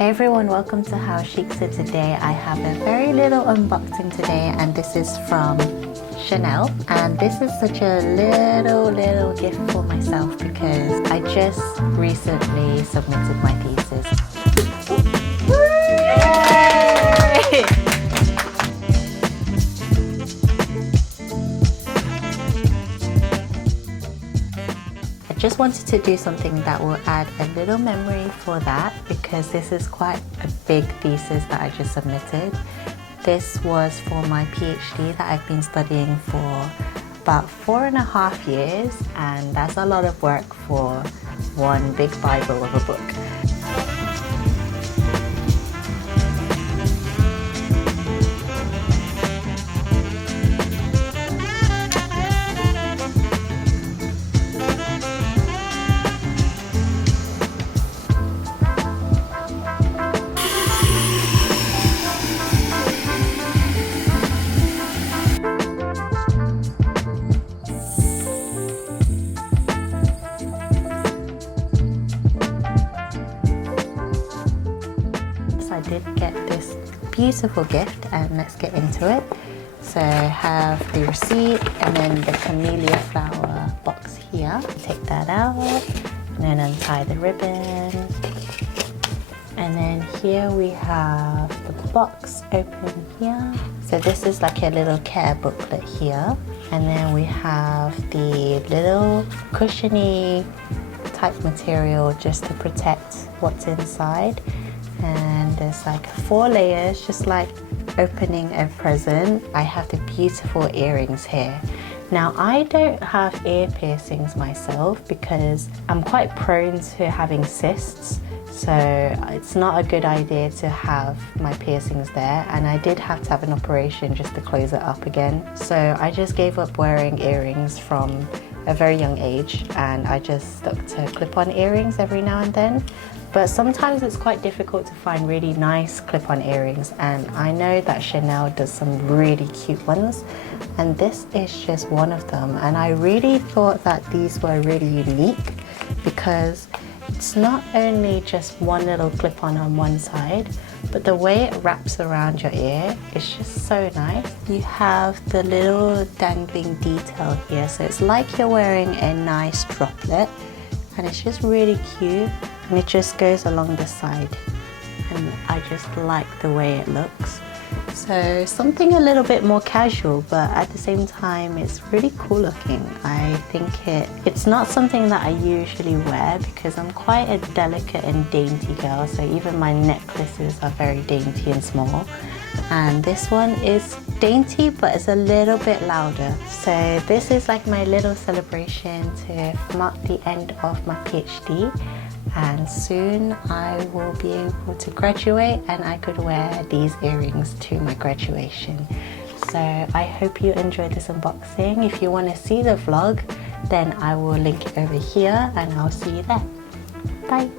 Hey everyone, welcome to hauchiyt. So today I have a very little unboxing today, and this is from Chanel, and this is such a little gift for myself because I just recently submitted my thesis. Yay! I just wanted to do something that will add a little memory for that, because this is quite a big thesis that I just submitted. This was for my PhD that I've been studying for about 4.5 years, and that's a lot of work for one big Bible of a book. I did get this beautiful gift, and let's get into it. So I have the receipt and then the camellia flower box here. Take that out and then untie the ribbon. And then here we have the box open here. So this is like a little care booklet here. And then we have the little cushiony type material just to protect what's inside. And there's like 4 layers, just like opening a present. I have the beautiful earrings here. Now I don't have ear piercings myself because I'm quite prone to having cysts, so it's not a good idea to have my piercings there, and I did have to have an operation just to close it up again. So I just gave up wearing earrings from a very young age, and I just stuck to clip-on earrings every now and then. But sometimes it's quite difficult to find really nice clip-on earrings, and I know that Chanel does some really cute ones, and this is just one of them. And I really thought that these were really unique because it's not only just one little clip-on one side, but the way it wraps around your ear is just so nice. You have the little dangling detail here, so it's like you're wearing a nice droplet, and it's just really cute. And it just goes along the side, and I just like the way it looks. So something a little bit more casual, but at the same time it's really cool looking. I think it's not something that I usually wear because I'm quite a delicate and dainty girl, so even my necklaces are very dainty and small. And this one is dainty, but it's a little bit louder. So this is like my little celebration to mark the end of my PhD. And soon I will be able to graduate, and I could wear these earrings to my graduation. So I hope you enjoyed this unboxing. If you want to see the vlog, then I will link it over here, and I'll see you there. Bye!